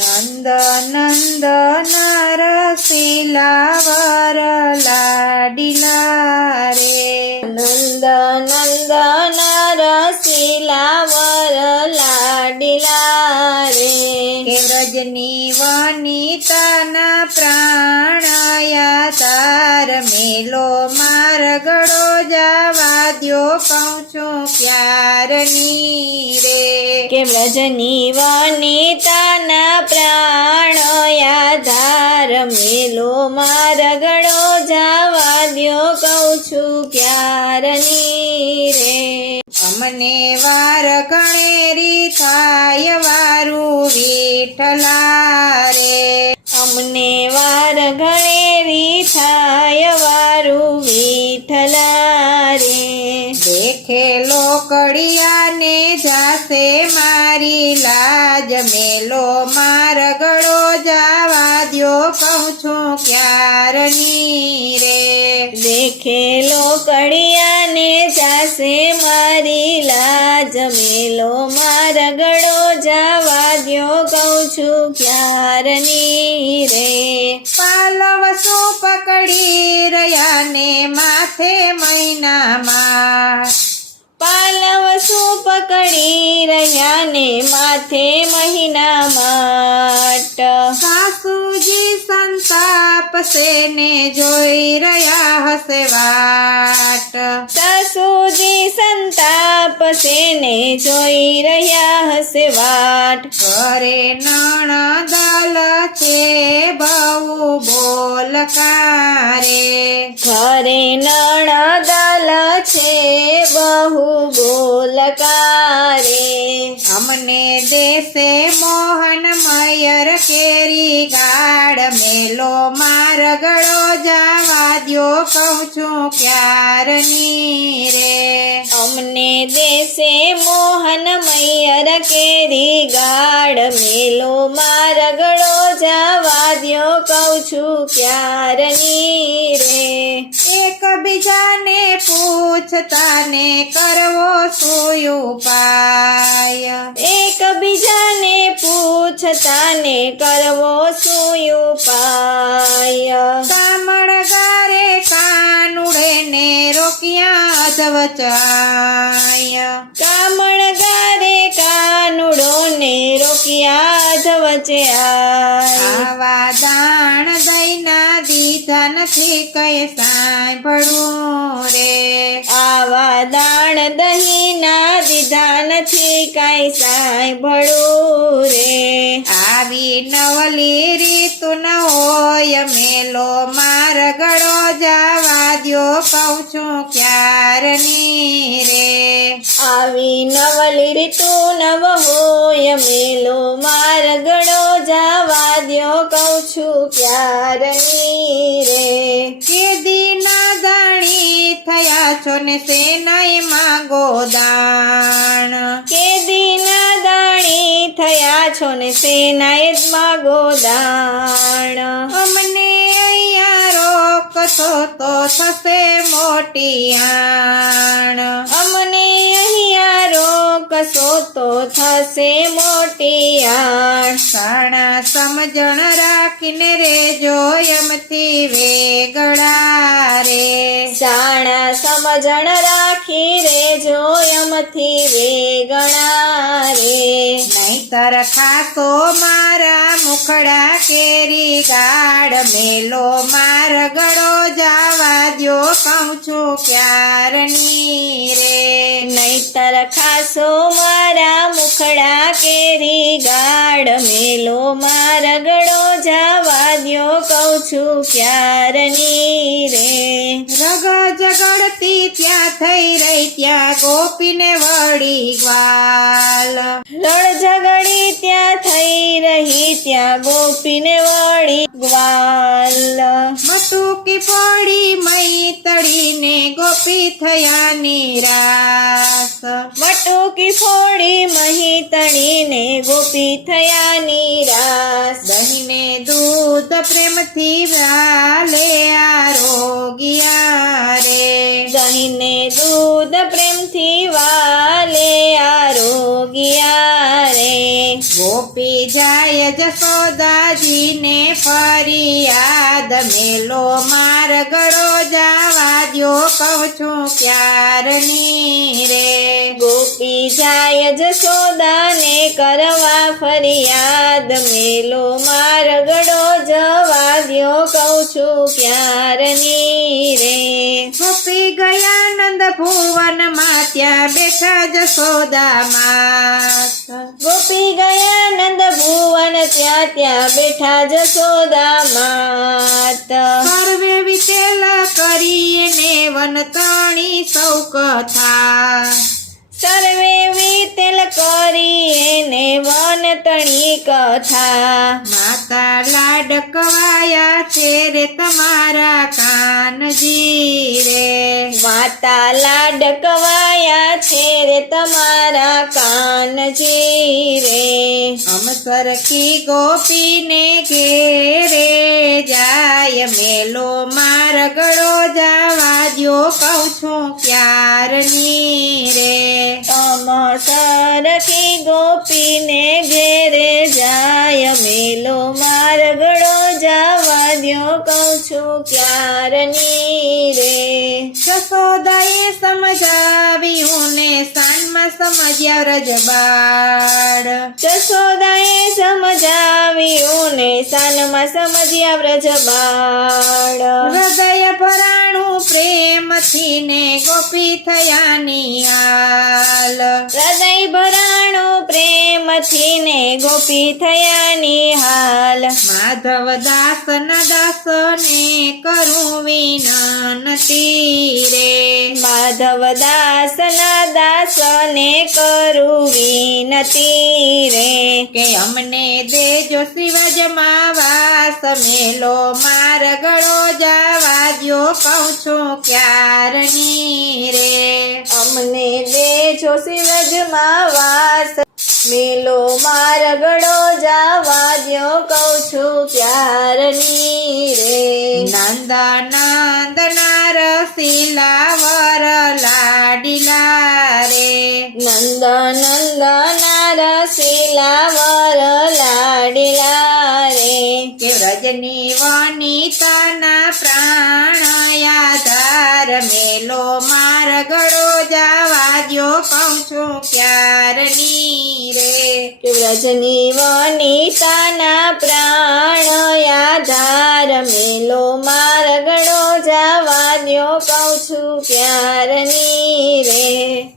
નંદન રસીલા વર લાડીલા રે, નંદન રસીલા વર લાડીલા રે, કે વ્રજની વનિતાના પ્રાણયા તાર મેલો મારગડો જવા દ્યો કહું છું પ્યારની રે, કે વ્રજની વનિતાના પ્રાણયા ધાર મેલો મારગડો જવા દ્યો કહું છું ક્યારની રે, અમને વાર ગણેરી થાય વારું વિઠ્ઠલા રે, અમને વાર ગણેરી થાય વારું વિઠ્ઠલા રે, દેખે લોકડિયાને જાશે મારી લાજ મેલો મારગડો જવા દ્યો કહું છું ક્યારની રે, દેખે લોકડિયાને જાશે મારી લાજ મેલો મારગડો જવા દ્યો કહું છું ક્યારની રે, પાલવ શું પકડી રહ્યા ને માથે મહિનામાં, પાલવ શું પકડી રહ્યા ને માથે મહિના માટ, સાસુજી સંતાપ સેને જોઈ રહ્યા હશે વાટ, સાસુજી સંતાપ સેને જોઈ રહ્યા હશે વાટ, ઘરે નણદલ છે બહુ બોલકારે, ઘરે નણદલ છે બહુ બોલકારે, અમને દેશે મોહન મયર કેરી ગાડ મેલો મારગડો જવા દ્યો કહું છું ક્યારની રે, અમને દેશે મોહન મયર કેરી ગાડ મેલો મારગડો જવા દ્યો કહું છું ક્યારની રે, એકબીજાને પૂછતા ને કરવો શું ઉપાય, એકબીજાને પૂછતા ને કરવો શું ઉપાય, કામણગારે કાનુડે ને રોક્યા અધવચાય, કામણગારે કાનુડો ને રોક્યા અધવચે આવા દાણ દઈના દીધા નથી કઈ સાંભળવું રે, આવા દાણ દહીંના દીધા નથી કાંઈ સાંભળવું રે, આવી નવલી રીતુ ન હોય મેલો મારગડો જવા દ્યો કહું છું ક્યારની રે, આવી નવલી રીતુ નવ હોય મેલો મારગડો જવા દ્યો કહું છું ક્યારની રે, કે દીના દાણી થયા છો ને સેનાઈ માંગો દાણ, કે દીના દાણી થયા છો ને સેનાઈ જ માંગો દાણ, અમને અહીંયા રોકશો તો થશે મોટી આણ, અમને અહીંયા રોકશો તો થશે મોટી આણ, સાણા સમજણ રાખીને રેજો એમથી વેગળા રે, સાણા સમજણ રાખી રેજો એમથી વેગળા રે, નહીતર ખાસો મારા મુખડા કેરી ગાડ મેલો મારગડો જવા દ્યો કહું છું ક્યારની રે, નહીતર ખાસો મારા મુખડા કેરી ગાડ મેલો મારગડો જવા દ્યો કહું છું ક્યારની રે, રગ ઝઘડતી ત્યાં થઈ રહી ત્યાં ગોપીને વળી ગ્વાલ, રણ ઝઘડી ત્યાં થઈ રહી ત્યાં ગોપીને વળી ગ્વાલ મટુકી ફોડી મઈ તળીને ગોપી થયા નિરાશ મટુકી ફોડી મહી તળીને ગોપી થયા નિરાશ દહીંને દૂધ પ્રેમથી વાલે આરોગ્યા રે દહીંને દૂધ પ્રેમથી વાલે આરોગ્યા રે ગોપી જાય જશોદાજીને ફરિયાદ મેલો માર ગળો જાવા દ્યો કહું છું ક્યારની રે ગોપી જાય જશોદાને કરવા ફરિયાદ મેલો માર ગળો જવા દ્યો કહું છું ક્યારની રે ગોપી ગયા નંદ ભુવનમાં ત્યાં બેઠા જશોદામાં ગોપી ગયા નંદ ભુવન ત્યાં બેઠા જશોદા માત સર્વે વિતેલ કરીને વનતણી સૌ કથા સર્વે વિતેલ કરીને વનતણી કથા માતા લાડકવાયા છે રે તમારા કાનજી રે માતા લાડકવાયા છે રે તમારા કાનજી રે અમસરકી ગોપીને ઘેરે જાય મેલો માર ગળો જાવા દ્યો કહું છું ક્યારની રે અમસરકી ગોપીને ઘેરે જાય મેલો માર ગળો જાવા દ્યો કહું છું ક્યારની રે જશોદાએ સમજાવ્યું ને સાનમાં સમજ્યા વ્રજબાળ જશોદાએ સમજાવ્યું ને સાનમાં સમજ્યા વ્રજબાળ હૃદય ભરાણું પ્રેમથી ને ગોપી થયા નિહાલ હૃદય ભરાણું પ્રેમથી ને ગોપી થયા નિહાલ માધવ દાસના દાસને કરું વિનંતી રે માધવ દાસના દાસને કરું વિનતી રે કે અમને દેજો શિવજમાં વાસ મેલો માર ગળો જાવા દ્યો કહું છું ક્યારની રે અમને દેજો શિવજમાં વાસ મેલો માર ગળો જાવા દ્યો કહું છું ક્યારની રે નંદ નંદ નારસીલા વર લાડીલા રે નંદ નંદ નારસીલા વર લાડીલા રે કે વ્રજની વનિતાના પ્રાણ આધાર મેલો માર ગળો જાવા દ્યો કહું છું ક્યારની રે કે વ્રજની વનિતાના પ્રાણ આધાર મેલો માર ગળો જાવા દ્યો કહું છું ક્યારની રે